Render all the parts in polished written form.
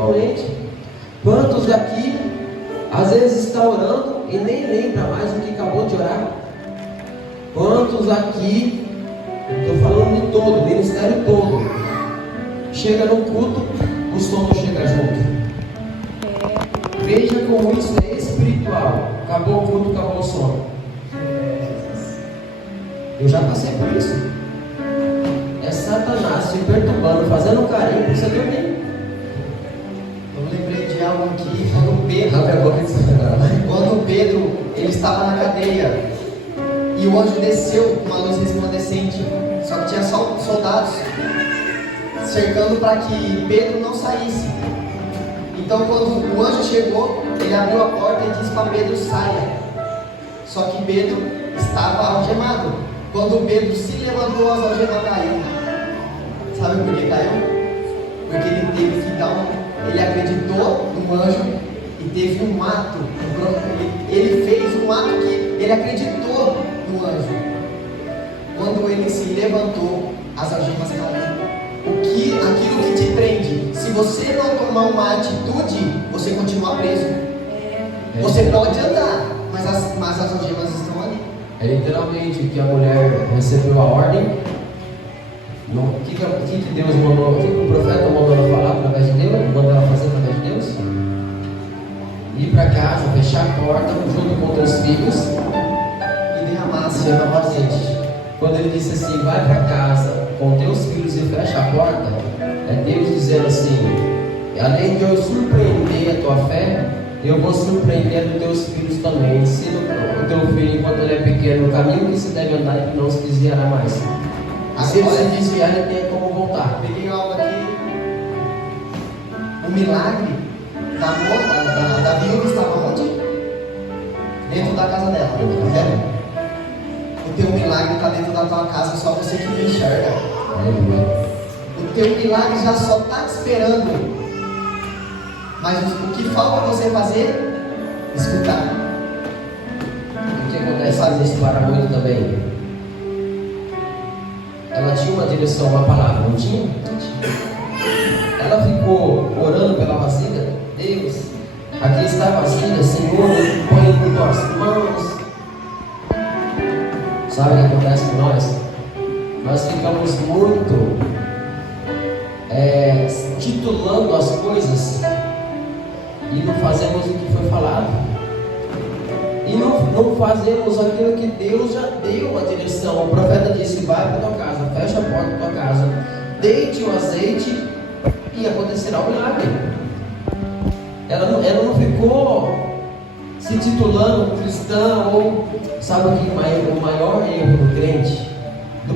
espiritualmente. Quantos daqui às vezes está orando e nem lembra mais o que acabou de orar? Quantos aqui, estou falando de todo, ministério todo, chega no culto, o sono chega junto? Veja como isso é espiritual. Acabou o culto, acabou o sono. Eu já passei por isso. É Satanás te perturbando, fazendo carinho para você dormir. Eu lembrei de algo aqui quando Pedro ele estava na cadeia e o anjo desceu com uma luz resplandecente, só que tinha só soldados cercando para que Pedro não saísse. Então quando o anjo chegou, ele abriu a porta e disse para Pedro: saia. Só que Pedro estava algemado. Quando Pedro se levantou, as algemas caíram. Sabe por que caiu? Porque ele teve que ele acreditou no anjo e teve um ato. Ele fez um ato que ele acreditou no anjo. Quando ele se levantou, as algemas caíram. Aquilo que te prende, se você não tomar uma atitude, você continua preso. Você pode andar, mas as algemas estão ali. É literalmente que a mulher recebeu a ordem. O que Deus mandou? O que o profeta mandou ela falar através de Deus? Mandou ela fazer através de Deus? Ir para casa, fechar a porta junto com teus filhos e derramar azeite. Quando ele disse assim: vai para casa com teus filhos e fecha a porta, é Deus dizendo assim: além de eu surpreender a tua fé, eu vou surpreender os teus filhos também. Ensina o teu filho, enquanto ele é pequeno, no caminho que se deve andar e que não se desviará mais. Se ele se desviar, ele tem como voltar. Peguei algo aqui. O milagre da viúva estava onde? Dentro da casa dela. O teu milagre está dentro da tua casa, só você que não enxerga. O teu milagre já só está te esperando. Mas o que falta você fazer? Escutar. O que acontece fazer isso para muito também? Ela tinha uma direção, uma palavra, não tinha? Ela ficou orando pela vasilha. Deus, aqui está a vasilha, Senhor, põe em tuas mãos. Sabe o que acontece com nós? Nós ficamos muito titulando as coisas e não fazemos o que foi falado. E não fazemos aquilo que Deus já deu a direção. O profeta disse: vai para tua casa, fecha a porta da tua casa, deite o azeite e acontecerá o milagre. Ela não ficou se titulando cristã, ou sabe o que o maior erro do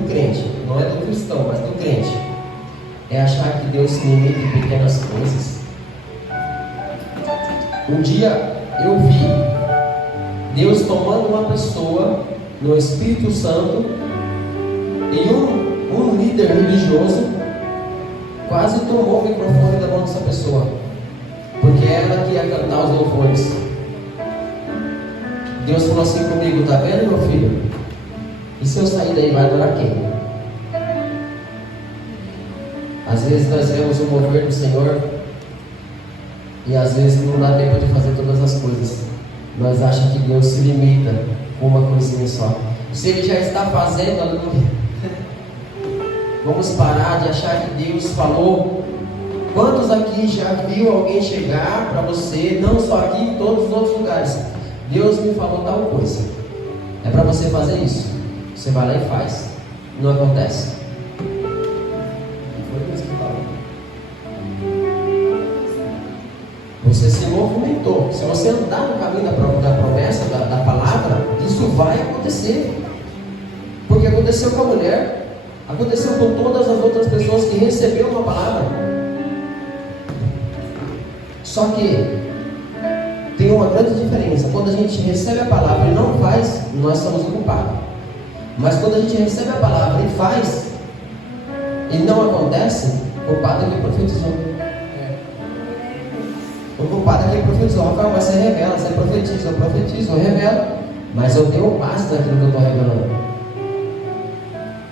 crente, não é do cristão, mas do crente, é achar que Deus se limita em pequenas coisas. Um dia eu vi Deus tomando uma pessoa no Espírito Santo e um líder religioso quase tomou o microfone da mão dessa pessoa, porque ela que ia cantar os louvores. Deus falou assim comigo: tá vendo, meu filho? E se eu sair daí, vai adorar quem? Às vezes nós vemos o mover do Senhor e às vezes não dá tempo de fazer todas as coisas. Nós achamos que Deus se limita com uma coisinha só. Se Ele já está fazendo, aleluia. Vamos parar de achar que Deus falou. Quantos aqui já viu alguém chegar para você, não só aqui, em todos os outros lugares? Deus me falou tal coisa, é para você fazer isso. Você vai lá e faz. Não acontece. Você se movimentou. Se você andar no caminho da promessa, da palavra, isso vai acontecer. Porque aconteceu com a mulher, aconteceu com todas as outras pessoas que receberam uma palavra. Só que tem uma grande diferença. Quando a gente recebe a palavra e não faz, nós somos o culpado. Mas quando a gente recebe a palavra e faz, e não acontece, o culpado é quem profetizou. O culpado é quem profetizou. Rafael, mas você revela, você profetiza, eu profetizo, eu revelo. Mas eu dei o passo daquilo que eu estou revelando.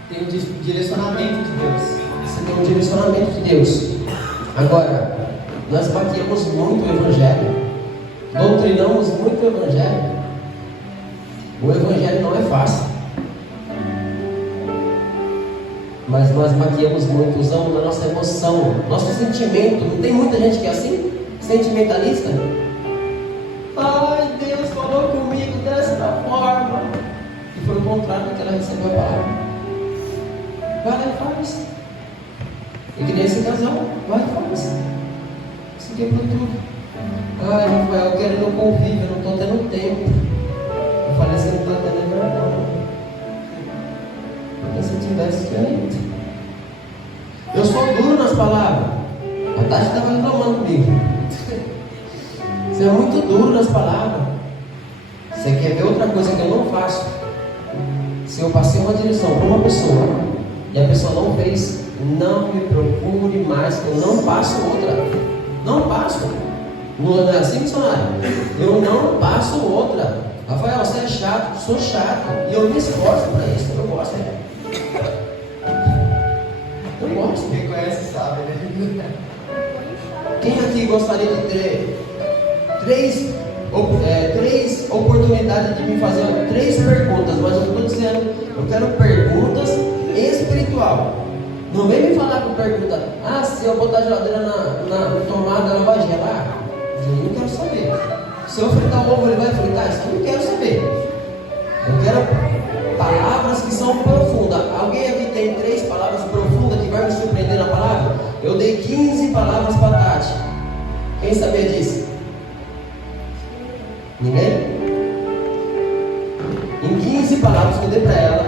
Tem o direcionamento de Deus. Você tem um direcionamento de Deus. Agora, Nós maquiamos muito o Evangelho, doutrinamos muito o Evangelho. O Evangelho não é fácil, mas nós maquiamos muito, usamos a nossa emoção, nosso sentimento. Não tem muita gente que é assim? Sentimentalista? Ai, Deus falou comigo desta forma. E foi o contrário do que ela recebeu a palavra. Vai lá e faz. E que nem esse casal, vai e faz. Isso quebrou tudo. Ai, Rafael, eu quero ir no convívio, eu não estou tendo tempo. Eu falei assim, não estou tendo vergonha. Porque se eu tivesse feito. Eu sou duro nas palavras. A Tati estava reclamando comigo. Você é muito duro nas palavras. Você quer ver outra coisa que eu não faço? Se eu passei uma direção para uma pessoa e a pessoa não fez, não me procure mais, eu não passo outra. Não passo. Não é assim, missionário? Eu não passo outra. Rafael, você é chato, sou chato. E eu me esforço para isso. Eu gosto, né? Eu gosto. Quem conhece sabe, né? Quem aqui gostaria de ter três oportunidades de me fazer 3 perguntas? Mas eu estou dizendo, eu quero perguntas espiritual. Não vem me falar com pergunta, se eu botar a geladeira na tomada, ela vai gelar? Eu não quero saber. Se eu fritar o ovo, ele vai fritar? Isso eu não quero saber. Eu quero palavras que são profundas. Alguém aqui tem 3 palavras profundas que vai me surpreender na palavra? Eu dei 15 palavras para a Tati. Quem sabia disso? Ninguém? Em 15 palavras que eu dei para ela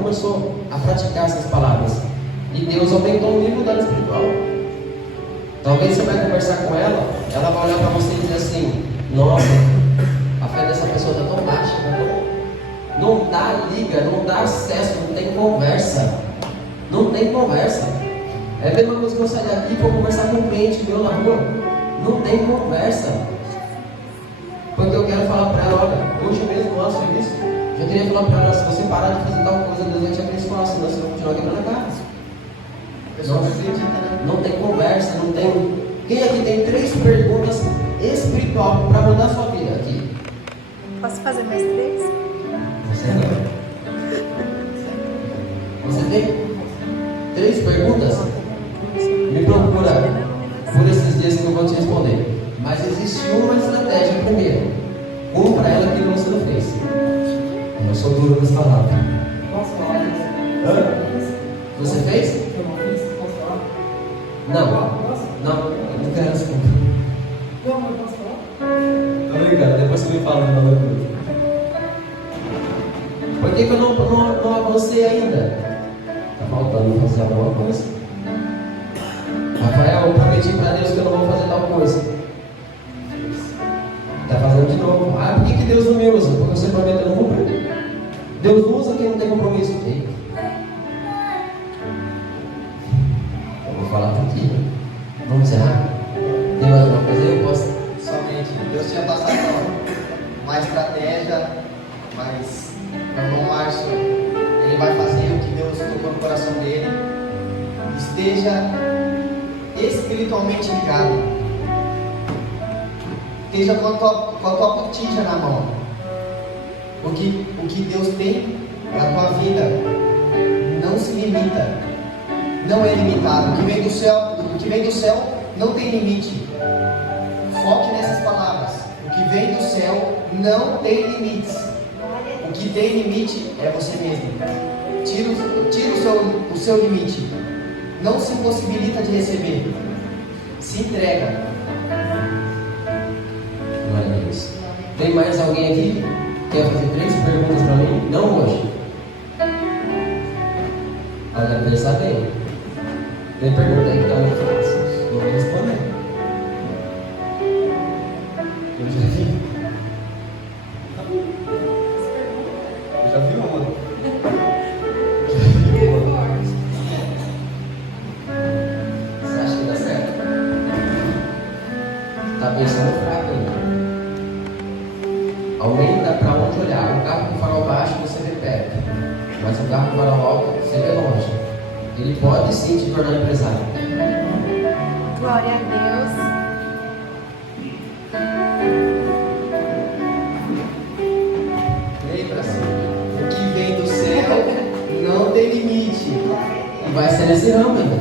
começou a praticar essas palavras. E Deus aumentou o nível dela espiritual. Talvez você vai conversar com ela, ela vai olhar para você e dizer assim: nossa, a fé dessa pessoa está tão baixa. Não dá liga, não dá acesso, não tem conversa. Não tem conversa. É a mesma coisa que eu sair daqui e for conversar com um cliente meu na rua. Não tem conversa. Porque eu quero falar para ela: olha, hoje mesmo no nosso serviço, eu queria falar para ela: se você parar de fazer tal coisa, Deus vai te abençoar, senão você vai continuar quebrando a cara. Não tem conversa, não tem. Quem aqui tem 3 perguntas espirituais para mudar a sua vida aqui? Posso fazer mais 3? Você não. Você tem 3 perguntas? Me procura por esses dias que eu vou te responder. Mas existe uma estratégia primeiro. Uma para ela que você não fez. Eu sou duro nas palavras. Posso falar isso? Hã? Você fez? Eu não fiz? Posso falar? Não. Posso? Não, eu não quero responder. Como eu posso falar? Tô brincando, depois você me fala de novo coisa. Por que eu não avancei ainda? Tá faltando fazer alguma coisa. Rafael, eu prometi para Deus que eu não vou fazer tal coisa. Tá fazendo de novo. Por que Deus não me usa? Porque você prometeu não cumprir. Deus não usa quem não tem compromisso. Eita. Eu vou falar por aqui. Vamos encerrar? Tem mais alguma coisa aí? Eu posso? Somente. Deus tinha passado uma estratégia, mas o irmão Márcio, ele vai fazer o que Deus tocou no coração dele. Esteja espiritualmente ligado. Esteja com a tua botija na mão. O que Deus tem para a tua vida não se limita, não é limitado. O que vem do céu não tem limite. Foque nessas palavras. O que vem do céu não tem limites. O que tem limite é você mesmo. Tira o seu limite. Não se impossibilita de receber. Se entrega. Glória a Deus. Tem mais alguém aqui que quer fazer 3 perguntas para mim? Não hoje. Olha, pensar bem. Tem pergunta aí que tá muito fácil. Eu vou responder. Eu já vi. Eu já vi uma. Você acha que dá certo? Tá pensando fraco ainda. Aumenta para onde olhar. O carro com farol baixo você vê perto, mas o carro com farol alto você vê longe. Ele pode sim te tornar empresário. Glória a Deus. vai ser nesse ramo ainda.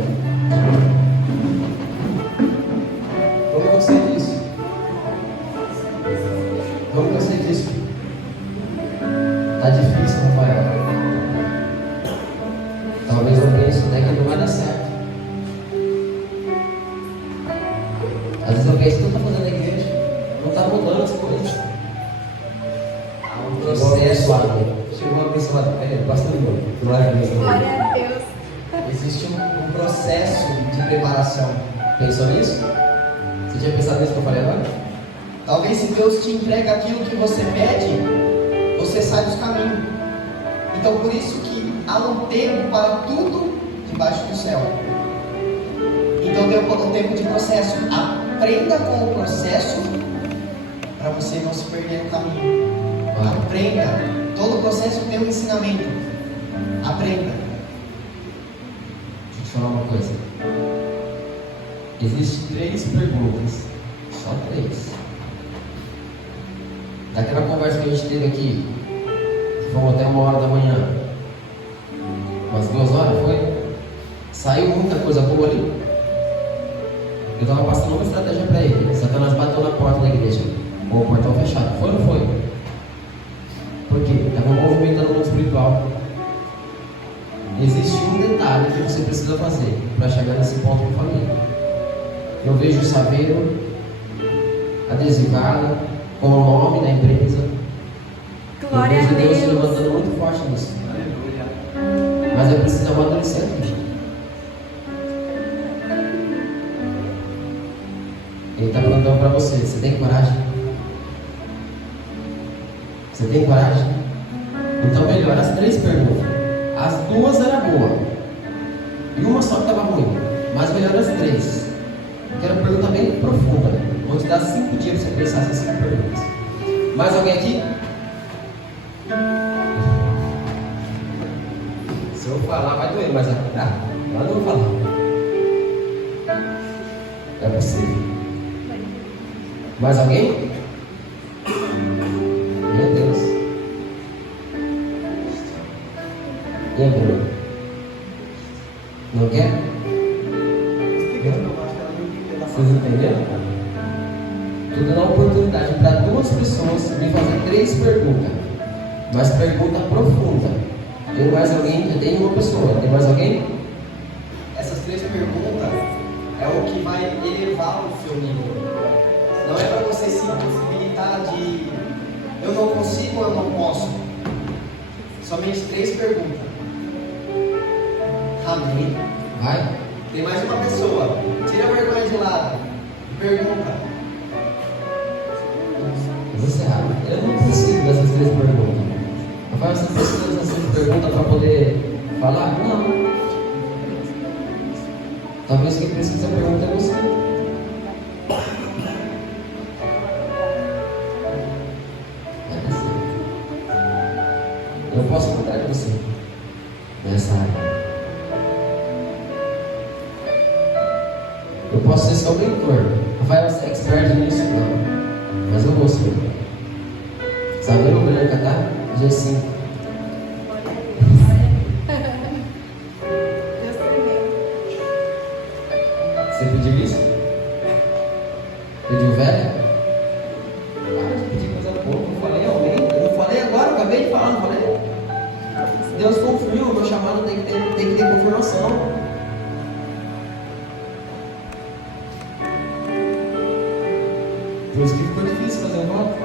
Como eu sei disso? Como eu sei disso? Tá difícil, Rafael. Talvez eu pense até que não vai dar certo. Às vezes eu penso, o que eu estou fazendo na igreja? Não está mudando as coisas. Há um processo lá. Chegou a pessoa, pastor Igor, glória a Deus. Glória a Deus. Existe um processo de preparação. Pensou nisso? Você tinha pensado nisso que eu falei agora? Talvez se Deus te entrega aquilo que você pede, você sai dos caminhos. Então por isso que há um tempo para tudo debaixo do céu. Então tem um tempo de processo. Aprenda com o processo para você não se perder no caminho. Aprenda. Todo o processo tem um ensinamento. Aprenda. Deixa eu te falar uma coisa. Existem 3 perguntas. Só 3. Daquela conversa que a gente teve aqui, que fomos até 1h da manhã, umas 2 horas, foi? Saiu muita coisa boa ali. Eu estava passando uma estratégia para ele. Satanás bateu na porta da igreja, com o portão fechado. Foi ou não foi? Por quê? Estava movimentando o mundo espiritual. Existe um detalhe que você precisa fazer para chegar nesse ponto com a família. Eu vejo o saveiro adesivado com o nome da empresa. Glória a Eu vejo Deus se Deus. levantando muito forte nisso. Mas é preciso amadurecer aqui. Ele está perguntando para você: você tem coragem? Você tem coragem? Então melhor as 3 perguntas. As 2 eram boas e uma só que estava ruim, mas melhor as 3. Quero uma pergunta bem profunda. Vou te dar 5 dias para você pensar essas 5 perguntas. Mais alguém aqui? Se eu falar vai doer, mas lá não vou falar. É possível. Mais alguém? Meu Deus. E agora? Não quer? Vocês entenderam? Tudo dá oportunidade para 2 pessoas me fazer 3 perguntas. Mas pergunta profunda. Tem mais alguém? Eu tenho uma pessoa. Tem mais alguém? Essas 3 perguntas é o que vai elevar o seu nível. Não é para você se impossibilitar de eu não consigo ou eu não posso. Somente 3 perguntas. Amém. Vai. Tem mais uma pessoa. Tira a vergonha de lado. Pergunta. Você abre. Eu não preciso dessas 3 perguntas. Rafael, você precisa dessas perguntas para poder falar? Não. Talvez quem precisa perguntar é você. Eu posso contar com você nessa área. Eu posso ser seu mentor. Rafael, você é expert nisso? Não. Mas eu vou ser. Sabe o melhor cantar? G5. Deus tremendo. Você pediu isso? Pediu velha? Para de pedir coisa pouca. Eu falei aumenta. Eu falei agora, acabei de falar, não falei? Deus confirma, o meu chamado tem que ter confirmação. Por isso que ficou difícil fazer um voto.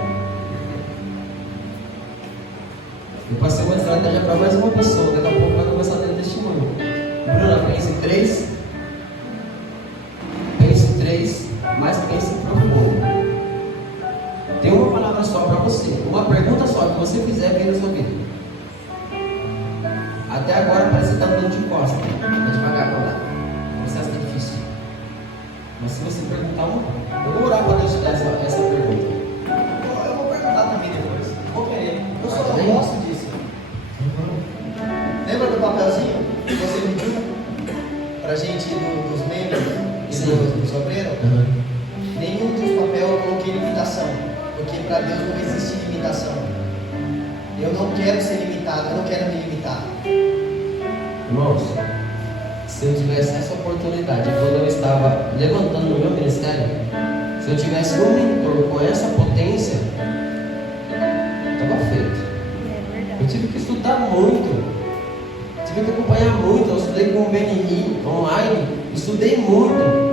Eu passei uma estratégia para mais uma pessoa. Daqui a pouco vai começar a ter testemunho. Bruna, pense em 3. Pense em 3, mas pense em profundo. Tem uma palavra só para você. Uma pergunta só que você fizer vem na sua vida. Até agora parece que está andando de costa. É devagar, não dá. O processo é difícil. Mas se você perguntar uma, eu vou orar para Deus te dar essa pergunta. Eu vou perguntar também depois. Vou querer. Eu só não gosto disso. Lembra do papelzinho que você me deu pra gente dos membros e dos obreiros? Nenhum dos papéis eu coloquei limitação. Porque para Deus não existe limitação. Eu não quero ser limitado, eu não quero me limitar. Irmãos, se eu tivesse essa oportunidade, quando eu estava levantando o meu ministério, se eu tivesse um mentor com essa potência, estava feito. É verdade. Eu tive que estudar muito, tive que acompanhar muito. Eu estudei com o BNI online, estudei muito.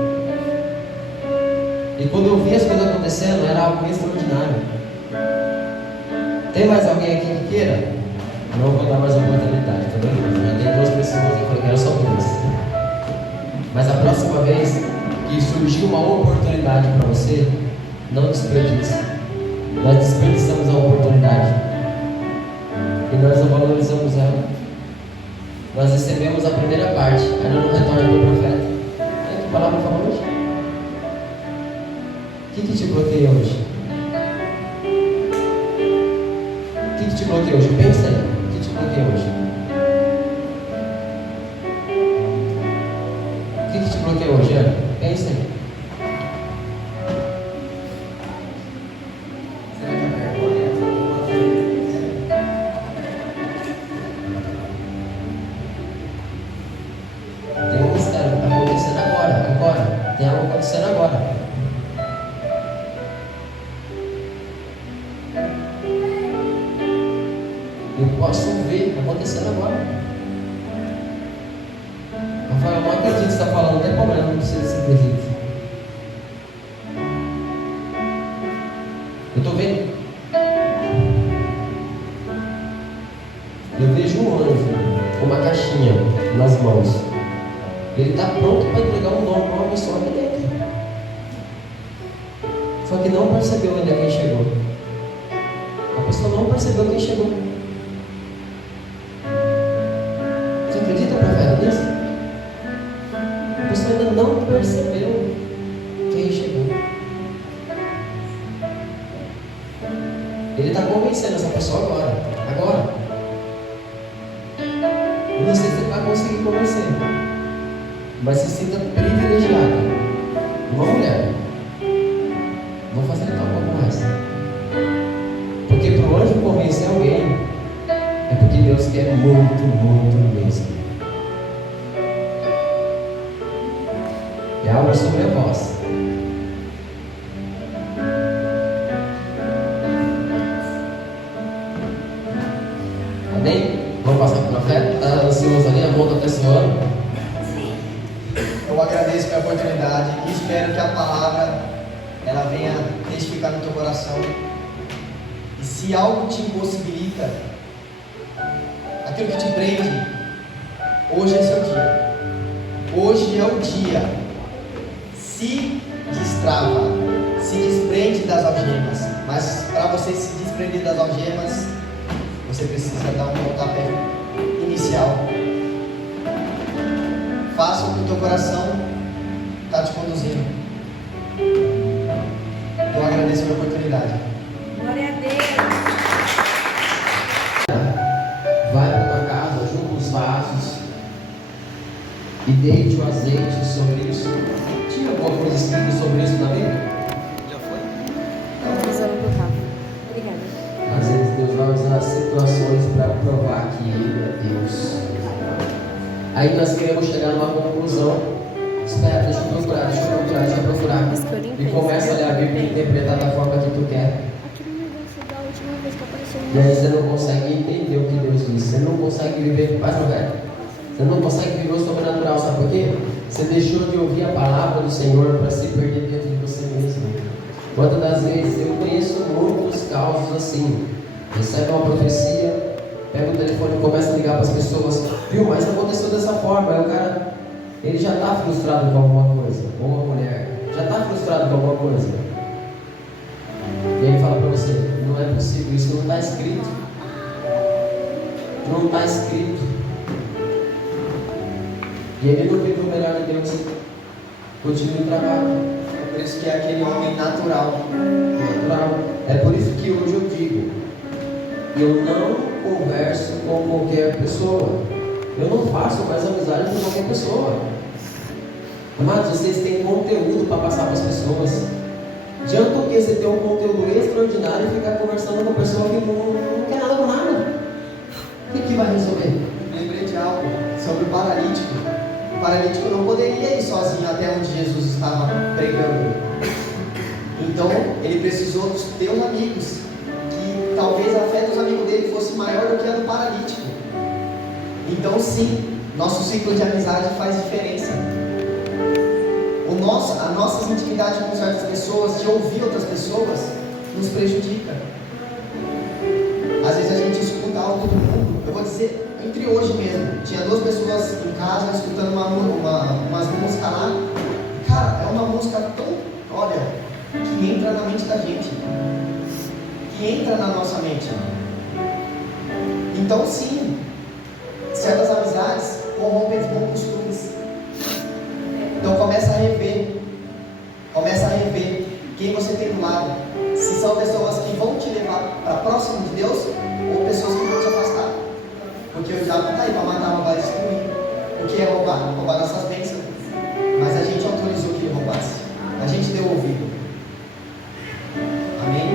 E quando eu vi as coisas acontecendo, era algo extraordinário. Tem mais alguém aqui que queira? Não vou dar mais oportunidade, tá vendo? Já tem 2 pessoas, eu falei que era só 2. Mas a próxima vez que surgir uma oportunidade para você, não desperdice. Nós desperdiçamos a oportunidade e nós não valorizamos ela. Nós recebemos a primeira parte, aí não retorna para o profeta. E que palavra falou hoje? O que te bloqueia hoje? O que te bloqueia hoje? Pensa aí. O que te bloqueia hoje? O que te bloqueia hoje, Ana? Pensa aí. Será que a vergonha? Tem um mistério que está acontecendo agora. Tem algo acontecendo agora. Eu posso ver acontecendo agora. Rafael, eu não acredito que você está falando, não tem problema, não precisa ser acredito. Eu estou vendo. Eu vejo um anjo com uma caixinha nas mãos. Ele está pronto para entregar um dom para uma pessoa aqui dentro. Só que não percebeu ainda quem chegou. A pessoa não percebeu quem chegou. Você acredita, profeta, nisso? A pessoa ainda não percebeu quem chegou. Ele está convencendo essa pessoa agora. Eu não sei se ele vai conseguir convencer, mas se sinta privilegiado. Uma mulher. Vou facilitar um pouco mais. Porque para o anjo convencer alguém, é porque Deus quer muito, muito mesmo. É algo sobre a voz. Amém? Vamos passar para o profeta? Está ansioso ali? A mão está até suando. Eu agradeço pela oportunidade e espero que a palavra ela venha testificar no teu coração. E se algo te impossibilita, aquilo que te prende, hoje é seu dia. Hoje é o dia. Se destrava, se desprende das algemas. Mas para você se desprender das algemas, você precisa dar um pontapé inicial. Faça o que o teu coração está te conduzindo. Eu agradeço pela oportunidade. Glória a Deus. Vai para tua casa, junta os vasos e deite o azeite sobre isso. Tinha alguma coisa escrita sobre isso na Bíblia? Já foi? Estamos usando do Rafa. Obrigada. Às vezes Deus vai usar situações para provar que Ele é Deus. Aí nós queremos chegar numa conclusão. Espera, deixa eu procurar. E começa a ler a Bíblia e interpretar da forma que tu quer. E aí você não consegue entender o que Deus diz. Você não consegue viver, paz no velho. Você não consegue viver o sobrenatural, sabe por quê? Você deixou de ouvir a palavra do Senhor para se perder dentro de você mesmo. Quantas das vezes eu conheço muitos casos assim. Recebe uma profecia, pega o telefone e começa a ligar para as pessoas. Viu, mas aconteceu dessa forma. Aí o cara, ele já está frustrado com alguma coisa. Ou uma mulher, já está frustrado com alguma coisa. E aí ele fala para você, não é possível, isso não está escrito. Não está escrito. E ele não vive o melhor de Deus. Continue travado. É por isso que é aquele homem natural. É por isso que hoje eu digo, eu não converso com qualquer pessoa. Eu não faço mais amizade com qualquer pessoa. Mas vocês têm conteúdo para passar para as pessoas. Adianta o que você ter um conteúdo extraordinário e ficar conversando com uma pessoa que não quer nada com nada? O que vai resolver? Lembrei de algo sobre o paralítico. O paralítico não poderia ir sozinho até onde Jesus estava pregando. Então ele precisou dos teus amigos, que talvez a fé dos amigos dele fosse maior do que a do paralítico. Então sim, nosso ciclo de amizade faz diferença. A nossa intimidade com certas pessoas, de ouvir outras pessoas, nos prejudica. Às vezes a gente escuta algo do mundo. Eu vou dizer, entre hoje mesmo, tinha 2 pessoas em casa escutando umas músicas lá. Cara, é uma música tão, olha, que entra na mente da gente, que entra na nossa mente. Então sim, certas amizades corrompem os bons costumes. Então começa a rever quem você tem do lado. Se são pessoas que vão te levar para próximo de Deus, ou pessoas que vão te afastar. Porque o diabo está aí para matar, roubar e destruir. O que é roubar? Roubar nossas bênçãos. Mas a gente autorizou que ele roubasse. A gente deu ouvido. Amém?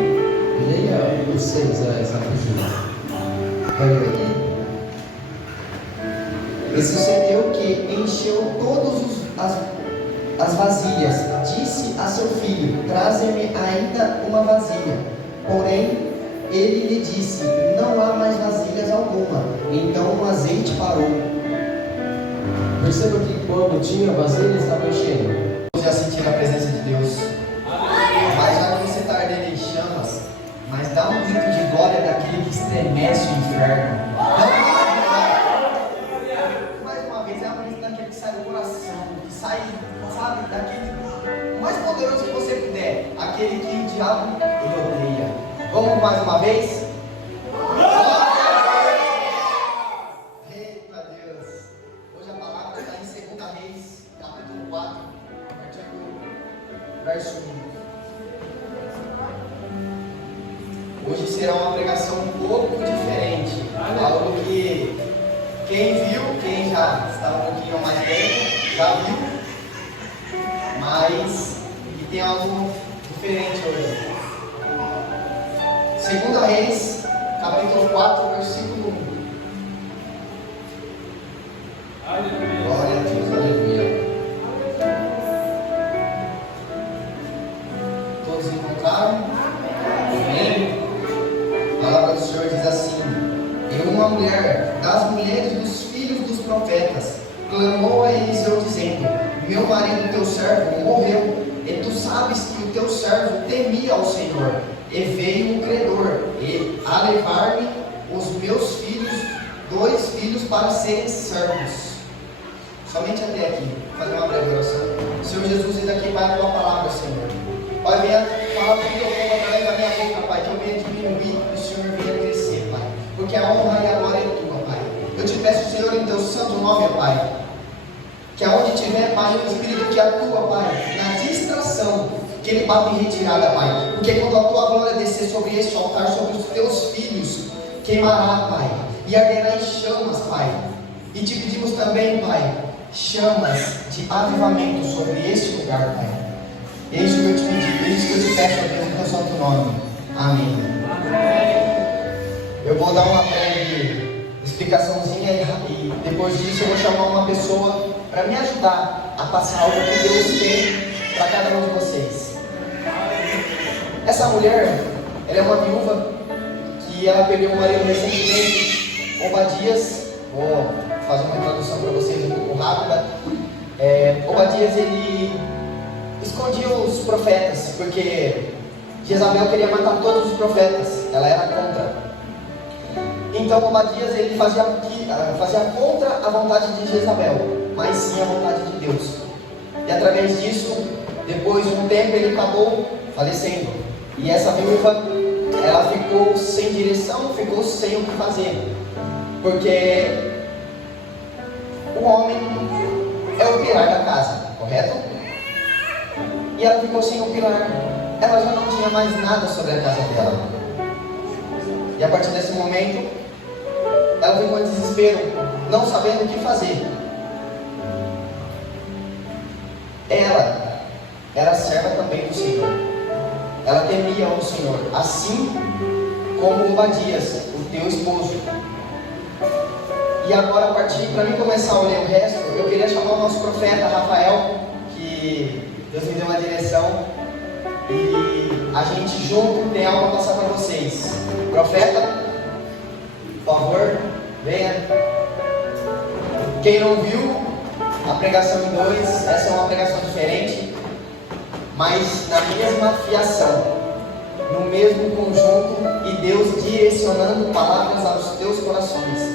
Leia o 6, essa página. Pega aí. E sucedeu que encheu as vasilhas. Disse a seu filho: traze-me ainda uma vasilha. Porém, ele lhe disse: não há mais vasilhas alguma. Então o azeite parou. Perceba que quando tinha vasilha, estava enchendo. Já sentir a presença de Deus. Mas já que você está ardendo em chamas, mas dá um grito de glória daquele que estremece o inferno. Mais uma vez, é a presença daquele que sai do coração, que sai, sabe, daquele o mais poderoso que você puder, aquele que o diabo ele odeia. Vamos mais uma vez? Eita Deus! Hoje a palavra está em 2 Reis, capítulo 4, a partir do verso 1. Hoje será uma pregação um pouco diferente, algo que quem viu, quem já está um pouquinho mais tempo, já viu, mas que tem algo diferente hoje. 2 Reis, capítulo 4, versículo 1. Glória a Deus, aleluia. Todos encontraram? Amém? A palavra do Senhor diz assim: e uma mulher das mulheres dos filhos dos profetas clamou a Eliseu dizendo: meu marido teu servo morreu, e tu sabes que o teu servo temia ao Senhor, e veio um credor a levar-me os meus filhos, 2 filhos, para serem servos. Somente até aqui, fazer uma breve oração. Senhor Jesus, e daqui vai a tua palavra, Senhor. Pai, venha falar com o teu povo através da minha boca, Pai, que eu venha diminuir e o Senhor venha crescer, Pai, porque a honra e a glória é tua, Pai. Eu te peço, Senhor, em teu santo nome, Pai, que aonde tiver, Pai, um espírito que atua, Pai, na distração, que ele bata em retirada, Pai, porque quando a tua glória descer sobre este altar, sobre os teus filhos, queimará, Pai, e arderá em chamas, Pai. E te pedimos também, Pai, chamas de avivamento sobre este lugar, Pai. Eis o que eu te pedi, eis o que eu te peço, Deus, em teu santo nome. Amém. Eu vou dar uma breve explicaçãozinha e depois disso eu vou chamar uma pessoa para me ajudar a passar algo que Deus tem para cada um de vocês. Essa mulher, ela é uma viúva que ela perdeu um marido recentemente, Obadias. Vou fazer uma introdução para vocês um pouco rápida. Obadias, ele escondia os profetas, porque Jezabel queria matar todos os profetas, ela era contra. Então Obadias, ele fazia contra a vontade de Jezabel, mas sim a vontade de Deus. E através disso, depois de um tempo, ele acabou falecendo. E essa viúva, ela ficou sem direção, ficou sem o que fazer, porque o homem é o pilar da casa, correto? E ela ficou sem o pilar, ela já não tinha mais nada sobre a casa dela. E a partir desse momento, ela ficou em desespero, não sabendo o que fazer. Ela era serva também do Senhor, ela temia o Senhor, assim como Obadias, o teu esposo. E E agora, a partir, para mim começar a ler o resto, eu queria chamar o nosso profeta Rafael, que Deus me deu uma direção, e a gente junto tem algo para passar para vocês. Profeta, por favor, venha. Quem não viu a pregação em 2, essa é uma pregação diferente, mas na mesma fiação, no mesmo conjunto, e Deus direcionando palavras aos teus corações.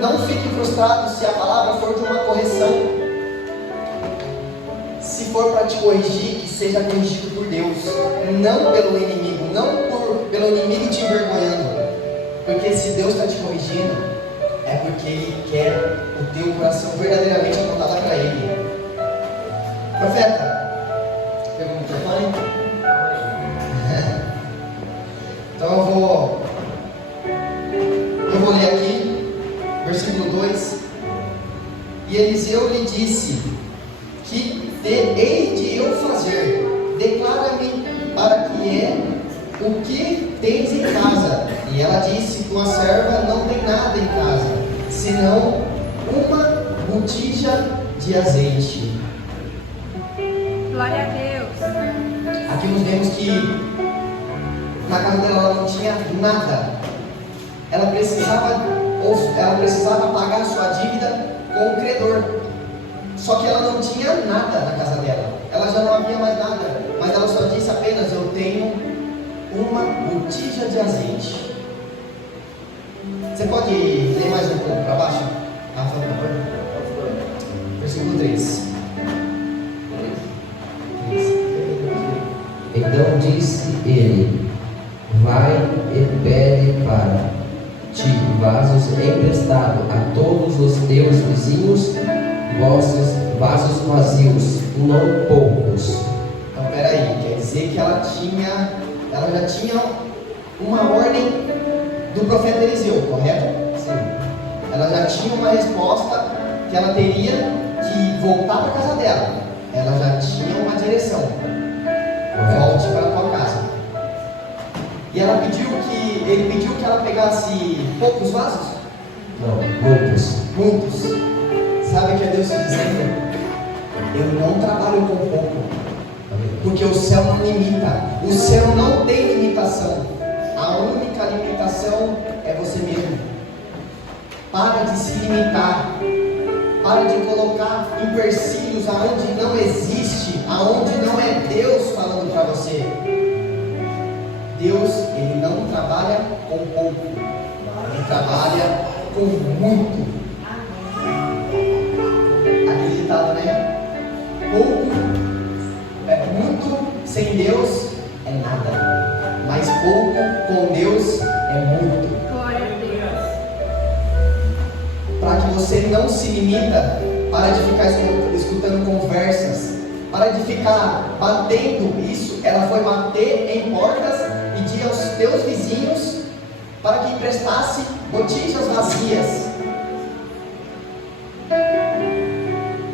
Não fique frustrado se a palavra for de uma correção. Se for para te corrigir, que seja corrigido por Deus, não pelo inimigo, pelo inimigo te envergonhando. Porque se Deus está te corrigindo, é porque Ele quer o teu coração verdadeiramente apontado para Ele. Profeta, pegou o microfone? Então eu vou ler aqui, versículo 2. E Eliseu lhe disse: que hei de eu fazer? Declara-me para que é o que tens em casa. E ela disse: tua serva não tem nada em casa, senão uma botija de azeite. Glória a Deus. Aqui nós vemos que na casa dela ela não tinha nada. Ela precisava pagar sua dívida com o credor. Só que ela não tinha nada na casa dela. Ela já não havia mais nada. Mas ela só disse apenas: eu tenho uma botija de azeite. Você pode ler mais um pouco para baixo? Por favor. Versículo 3. Então disse ele: vai e pede para ti vasos emprestados a todos os teus vizinhos, vossos vasos vazios, não poucos. Então peraí, quer dizer que ela já tinha uma ordem do profeta Eliseu, correto? Sim. Ela já tinha uma resposta que ela teria que voltar para a casa dela. Ela já tinha uma direção. Volte para a tua casa. E ele pediu que ela pegasse poucos vasos? Não, muitos. Muitos. Sabe o que é Deus te dizendo? Eu não trabalho com pouco, porque o céu não limita. O céu não tem limitação. A única limitação é você mesmo. Para de se limitar. Para de colocar empecilhos aonde não existe, aonde não é Deus falando para você. Deus, Ele não trabalha com pouco, Ele trabalha com muito. Acreditado, né? Pouco é muito, sem Deus é nada, mas pouco com Deus é muito. Glória a Deus. Para que você não se limita, para de ficar escutando conversas, para de ficar batendo isso. Ela foi bater em portas, pedir aos teus vizinhos para que emprestasse botijas vazias.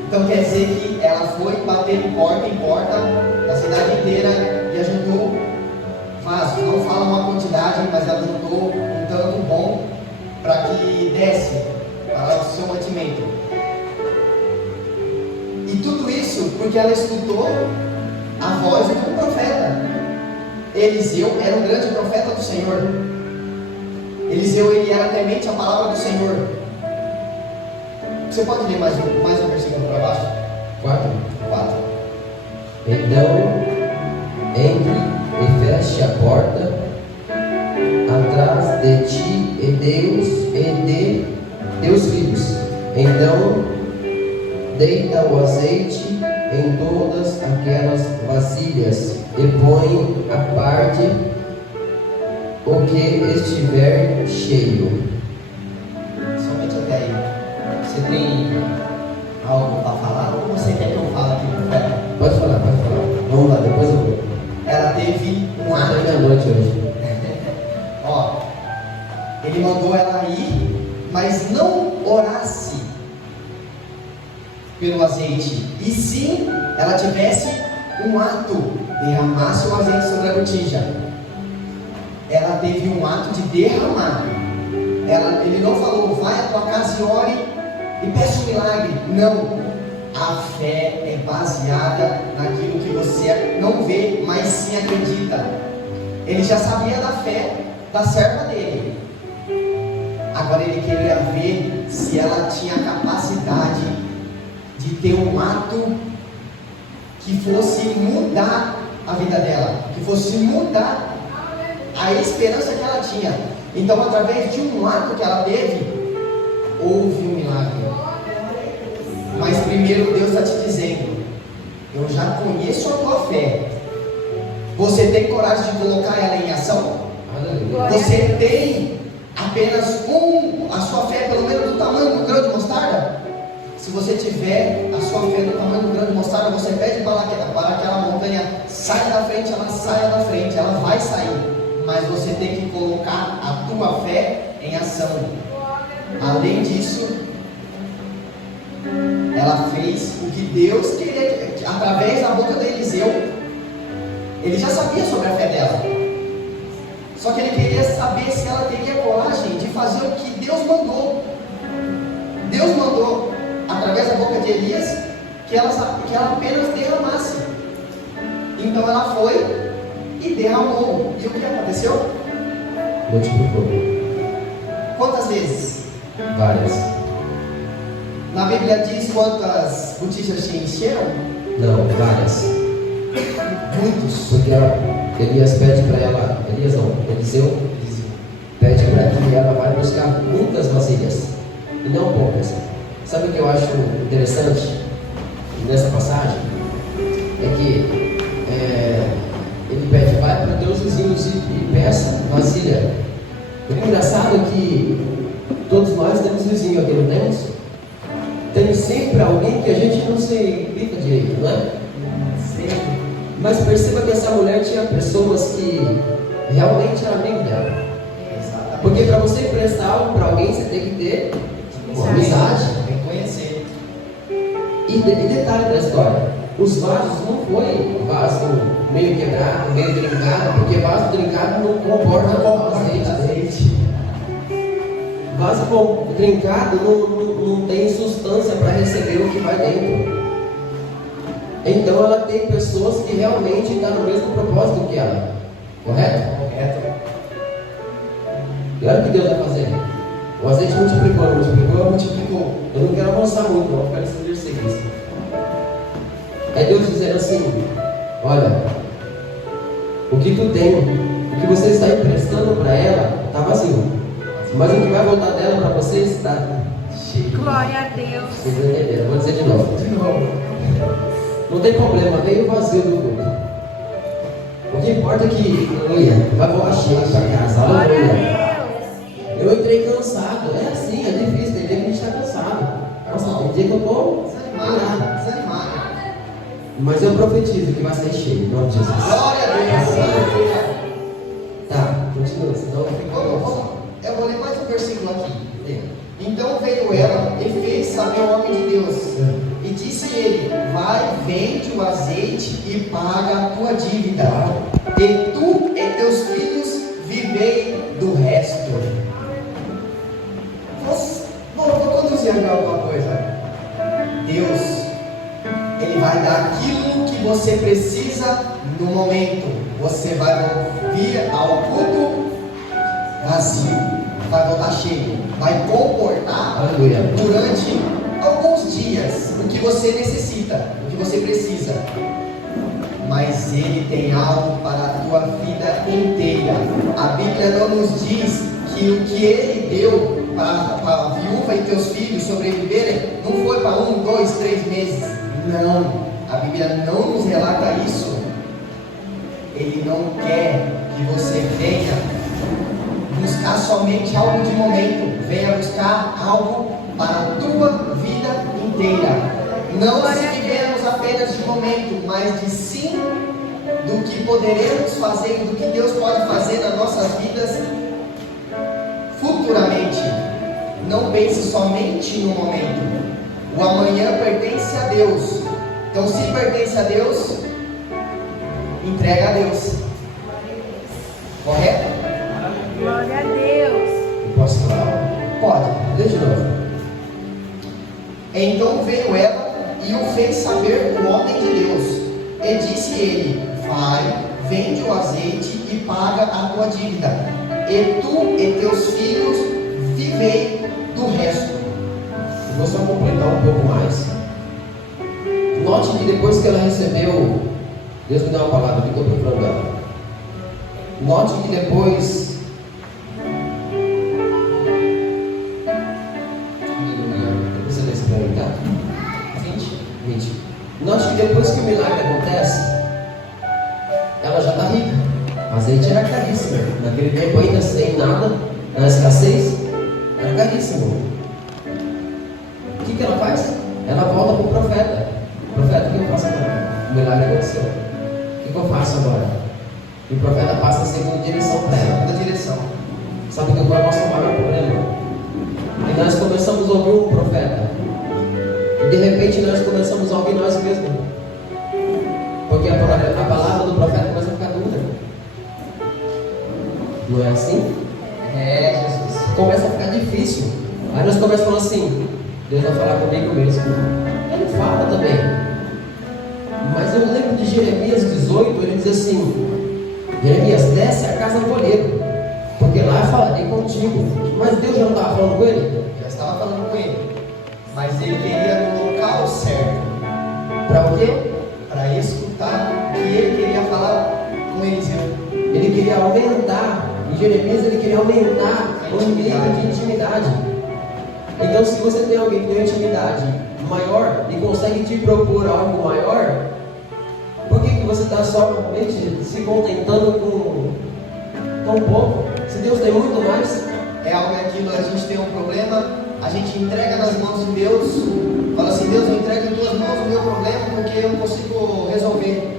Então quer dizer que ela foi bater em porta da cidade inteira e ajuntou vasos. Não fala uma quantidade, mas ela juntou um tanto bom para que desse para o seu mantimento. E tudo isso porque ela escutou a voz do profeta. Eliseu era um grande profeta do Senhor. Eliseu, ele era temente à palavra do Senhor. Você pode ler mais um versículo para baixo? 4. 4. Então entre e feche a porta atrás de ti e de teus filhos. Então deita o azeite em todas aquelas vasilhas e põe à parte o que estiver cheio. Somente até aí. Você tem algo para falar ou você quer que eu fale aqui, profeta? Pode falar. Vamos lá, depois eu vou. Ela teve um Até ato. meia-noite hoje. Ó, ele mandou ela ir, mas não orasse pelo azeite, e sim ela tivesse um ato, derramasse o azeite sobre a botija. Ela teve um ato de derramar. Ele não falou, vai à tua casa e ore e peça um milagre. Não. A fé é baseada naquilo que você não vê, mas sim acredita. Ele já sabia da fé da serva dele. Agora ele queria ver se ela tinha capacidade de ter um ato que fosse mudar a vida dela, que fosse mudar a esperança que ela tinha. Então, através de um ato que ela teve, houve um milagre. Mas primeiro Deus está te dizendo: eu já conheço a tua fé. Você tem coragem de colocar ela em ação? Você tem apenas a sua fé pelo menos do tamanho do grão de mostarda? Se você tiver a sua fé do tamanho do grão de mostarda, você pede para aquela montanha saia da frente, ela saia da frente, ela vai sair. Mas você tem que colocar a tua fé em ação. Além disso, ela fez o que Deus queria, através da boca de Eliseu. Ele já sabia sobre a fé dela, só que ele queria saber se ela teria coragem de fazer o que Deus mandou. Deus mandou, através da boca de Elias, que ela apenas derramasse. Então ela foi e derramou. E o que aconteceu? Multiplicou. Quantas vezes? Várias. Na Bíblia diz quantas botijas se encheram? Não, várias. Muitos. Porque Elias pede para ela, Eliseu pede para que ela vá buscar muitas vasilhas e não poucas. Sabe o que eu acho interessante nessa passagem? É que ele pede, vai para teus vizinhos e peça vasilha. O engraçado é que todos nós temos vizinho aqui, não temos? Tem sempre alguém que a gente não se implica direito, não é? Sempre. Mas perceba que essa mulher tinha pessoas que realmente eram amigo dela. Porque para você emprestar algo para alguém, você tem que ter uma amizade. Tem que conhecer. E detalhe da história: os vasos não foi vaso meio quebrado, meio trincado, porque vaso trincado não comporta com azeite. Vaso trincado não tem substância para receber o que vai dentro. Então ela tem pessoas que realmente estão no mesmo propósito que ela. Correto? Correto. E olha o que Deus está fazendo. O azeite multiplicou. Eu não quero avançar muito, não, vou ficar nesse versículo. É Deus dizendo assim: olha, o que tu tem, o que você está emprestando para ela, está vazio. Mas o que vai voltar dela para você está cheio. Glória a Deus. Vocês entenderam? Vou dizer de novo. Não tem problema, veio vazio do culto. O que importa é que, aleluia, vai voar cheio para casa. Glória Aleluia. a Deus. Eu entrei cansado. É assim, é difícil. Tem dia que a gente está cansado. Nossa, tem dia que eu estou Desanimado. Mas eu profetizo que vai ser cheio, em nome de Jesus. Glória a Deus. Tá, continua, senão Eu vou ler mais um versículo aqui. Então veio ela e fez saber o homem de Deus. E disse ele: vai, vende o azeite e paga a tua dívida. E tu e teus filhos vivei do resto. Vou conduzir aqui alguma coisa. Deus, Ele vai dar aquilo que você precisa no momento. Você vai vir ao culto vazio, vai voltar cheio, vai comportar aleluia, durante alguns dias o que você necessita, o que você precisa. Mas Ele tem algo para a tua vida inteira. A Bíblia não nos diz que o que Ele deu para a viúva e teus filhos sobreviverem não foi para 1, 2, 3 meses. Não, a Bíblia não nos relata isso. Ele não quer que você venha buscar somente algo de momento. Venha buscar algo para a tua vida inteira. Não se vivemos apenas de momento, mas de sim do que poderemos fazer, do que Deus pode fazer nas nossas vidas futuramente. Não pense somente no momento. O amanhã pertence a Deus. Então, se pertence a Deus, entrega a Deus. Correto? Glória a Deus. eu posso falar. Pode. Lê de novo. Então veio ela e o fez saber o homem de Deus. E disse ele: vai, vende o azeite e paga a tua dívida, e tu e teus filhos vivei do resto. Vou só completar um pouco mais. Note que depois que ela recebeu, Deus me dá uma palavra que estou procurando ela. Note que depois. Você lê isso para mim, tá? 20. Note que depois que o milagre acontece, ela já está rica. O azeite era caríssimo. Naquele tempo, ainda sem nada, na escassez, era caríssimo. O que ela faz? Ela volta para o profeta. Profeta, o que eu faço agora? O milagre aconteceu. O que eu faço agora? E o profeta passa a segunda direção para ela. Segunda direção. Sabe que qual é o nosso maior problema? E nós começamos a ouvir um profeta. E de repente nós começamos a ouvir nós mesmos. Porque a palavra do profeta começa a ficar dura. Não é assim? É, Jesus. Começa a ficar difícil. Aí nós começamos a falar assim: Deus vai falar comigo mesmo. Ele fala também. Mas eu lembro de Jeremias 18, ele diz assim: Jeremias, desce a casa do olheiro, porque lá eu falarei contigo. Mas Deus já não estava falando com ele? Já estava falando com ele. Mas ele queria no local certo. Para o quê? Para escutar o que ele queria falar com Eliseu. Ele queria aumentar. Em Jeremias ele queria aumentar o nível de intimidade. Então, se você tem alguém que tem uma intimidade maior e consegue te propor algo maior, por que você está somente se contentando com tão pouco? Se Deus tem muito mais. É algo aquilo, a gente tem um problema, a gente entrega nas mãos de Deus, fala assim: Deus, eu entrego em tuas mãos o meu problema porque eu não consigo resolver.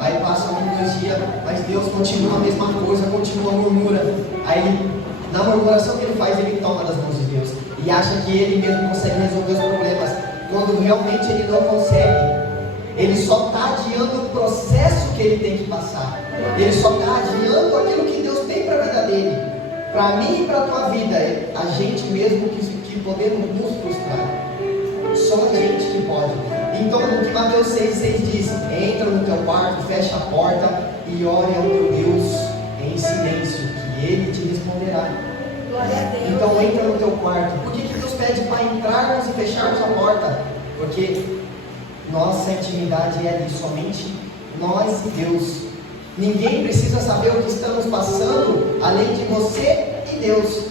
Aí passa 1, 2 dias, mas Deus continua a mesma coisa, continua a murmura. Aí, na murmuração que ele faz, ele toma das mãos de Deus e acha que ele mesmo consegue resolver os problemas, quando realmente ele não consegue. Ele só está adiando o processo que ele tem que passar. Ele só está adiando aquilo que Deus tem para a vida dele. Para mim e para a tua vida, é a gente mesmo que podemos nos frustrar. Só a gente que pode. Então, no que Mateus 6,6 diz: entra no teu quarto, fecha a porta e ore ao teu Deus em silêncio, que Ele te responderá. Glória a Deus. Então, entra no teu quarto. Por que Deus pede para entrarmos e fecharmos a porta? Porque nossa intimidade é de somente nós e Deus. Ninguém precisa saber o que estamos passando, além de você e Deus.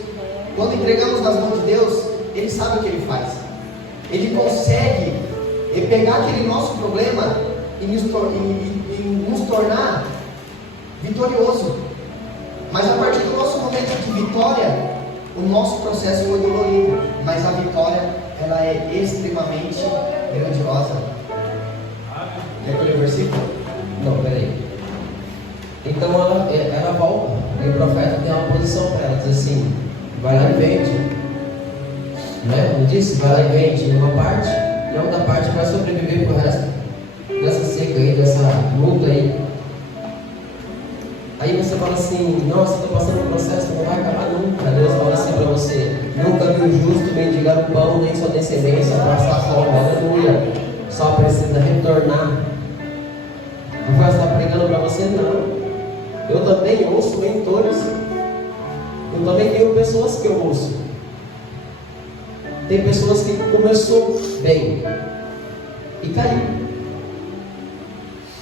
Quando entregamos nas mãos de Deus, Ele sabe o que Ele faz. Ele consegue pegar aquele nosso problema e nos tornar vitorioso. Mas a partir do nosso momento de vitória, o nosso processo foi dolorido. Mas a vitória, ela é extremamente grandiosa. Quer que eu leia o versículo? Não, peraí. Então ela volta, e o profeta tem uma posição para ela, diz assim: vai lá e vende. Não disse? Vai lá e vende uma parte, e a outra parte vai sobreviver pro resto dessa seca aí, dessa luta aí. Aí você fala assim: nossa, estou passando um processo que não vai acabar nunca. Deus fala assim para você: nunca vi o justo mendigar o pão, nem sua descendência passar fome. Aleluia. Só precisa retornar. Não vai estar pregando para você? Não. Eu também ouço mentores. Eu também tenho pessoas que eu ouço. Tem pessoas que começou bem e caiu.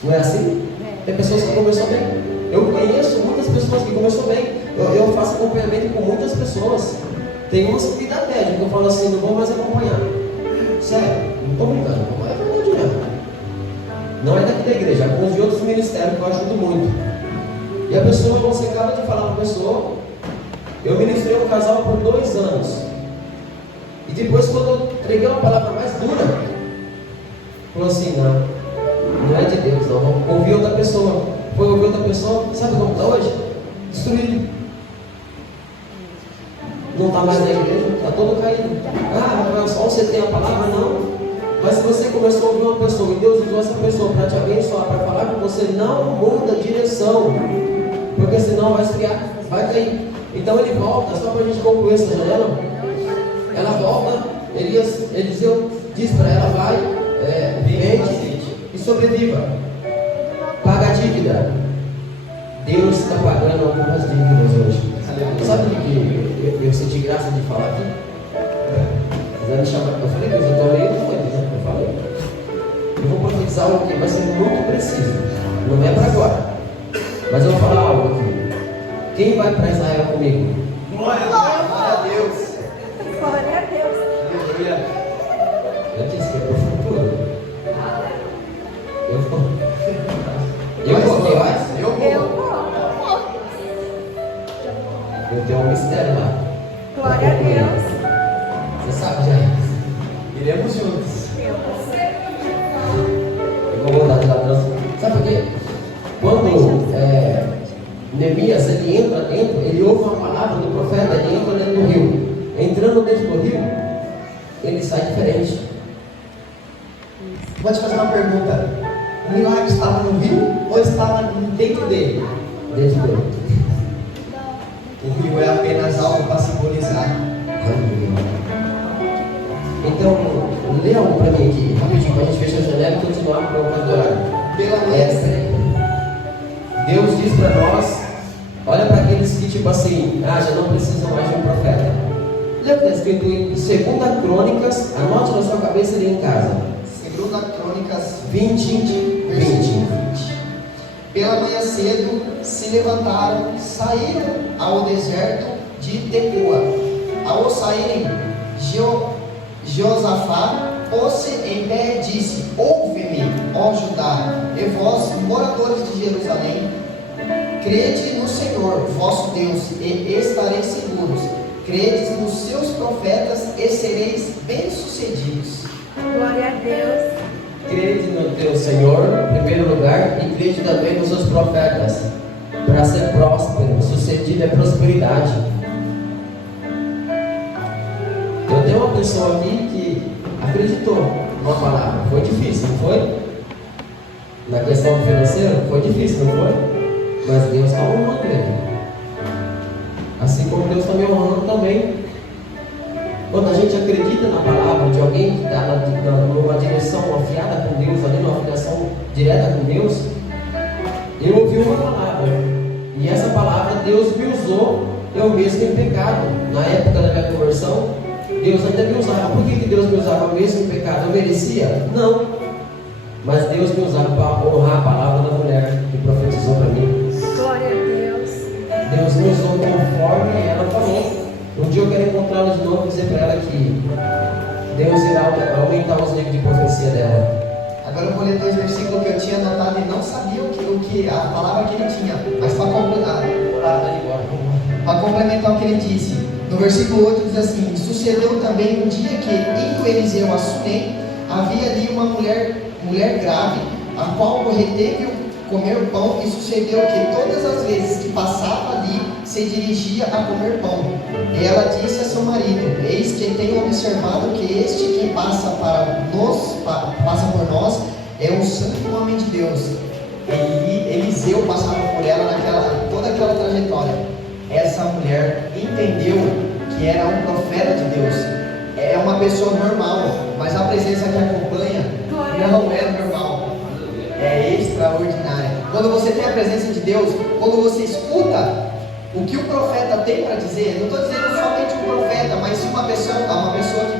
Não é assim? Tem pessoas que começou bem. Eu conheço muitas pessoas que começou bem. Eu faço acompanhamento com muitas pessoas. Tem umas que dá média, que eu falo assim: não vou mais acompanhar. Sério, não estou brincando, não é verdade mesmo. Não é daqui da igreja, é com de outros ministérios que eu ajudo muito. E a pessoa, você acaba de falar para a pessoa: eu ministrei um casal por 2 anos. E depois, quando eu entreguei uma palavra mais dura, falou assim: não é de Deus, não. Vou ouvir outra pessoa. Foi ouvir outra pessoa, sabe como está hoje? Destruído. Não está mais na igreja, está todo caído. Só você tem a palavra, não. Mas se você começou a ouvir uma pessoa e Deus usou essa pessoa para te abençoar, para falar com você, não muda a direção, porque senão vai esfriar, vai cair. Então ele volta, só para a gente concluir essa janela. Ela volta, Eliseu diz para ela, vai, vende e sobreviva. Paga a dívida. Deus está pagando algumas dívidas hoje. Sabe o que eu senti graça de falar aqui? Eu falei, Deus, eu estou lendo coisas, né? Eu falei. Eu vou profetizar algo que vai ser muito preciso. Não é para agora. Mas eu vou falar algo aqui. Quem vai para Israel comigo? Glória a Deus. Glória a Deus. Aleluia. Eu disse que é pro futuro. Eu vou. Quem vai? Eu vou. Eu tenho um mistério lá. Glória a Deus. Você sabe já. Iremos juntos. Eu vou voltar de lá. Sabe por quê? Quando Neemias ele ouve uma palavra do profeta, ele entra dentro do rio. Entrando dentro do rio, ele sai diferente. Vou te fazer uma pergunta. O milagre estava no rio ou estava dentro dele? Dentro dele. O rio é apenas algo para simbolizar. Então, lê algo para mim aqui, rapidinho, para a gente fechar a janela e continuar para o cantor. Pela manhã. Deus diz para nós, olha para aqueles que tipo assim, já não precisam mais de um profeta. Lembra que está escrito em 2 Crônicas, anote na sua cabeça ali em casa. 2 Crônicas 20. Pela manhã cedo se levantaram, saíram ao deserto de Tecoa. Ao saírem, Josafá pôs-se em pé e disse: ouve-me, ó Judá, e vós, moradores de Jerusalém, crede no Senhor, vosso Deus, e estareis seguros. Credes nos seus profetas e sereis bem-sucedidos. Glória a Deus. Crede no teu Senhor, em primeiro lugar, e crede também nos seus profetas, para ser próspero, sucedido é prosperidade. Eu tenho uma pessoa aqui que acreditou numa palavra. Foi difícil, não foi? Na questão financeira, foi difícil, não foi? Mas Deus está honrando ele. Assim como Deus está me honrando também. Quando a gente acredita na palavra de alguém que está numa direção afiada com Deus, ali numa ligação direta com Deus, eu ouvi uma palavra. E essa palavra Deus me usou, eu mesmo em pecado. Na época da minha conversão, Deus ainda me usava. Por que Deus me usava mesmo em pecado? Eu merecia? Não. Mas Deus me usava para honrar a palavra da mulher que profetizou para mim. Glória a Deus. Deus me usou conforme ela falou. Um dia eu quero encontrá-la de novo e dizer para ela que Deus irá aumentar os níveis de profecia dela. Agora eu vou ler 2 versículos que eu tinha anotado e não sabia a palavra que ele tinha. Mas para complementar o que ele disse, no versículo 8 diz assim: sucedeu também um dia que, indo Eliseu a Sunem, havia ali uma mulher grave, a qual reteve comer pão, e sucedeu que todas as vezes que passava ali, se dirigia a comer pão. E ela disse a seu marido: eis que tenho observado que este que passa por nós é um santo homem de Deus. E Eliseu passava por ela toda aquela trajetória. Essa mulher entendeu que era um profeta de Deus. É uma pessoa normal, mas a presença que acompanha não é normal, é extraordinária. Quando você tem a presença de Deus, quando você escuta o que o profeta tem para dizer, não estou dizendo somente um profeta, mas sim uma pessoa que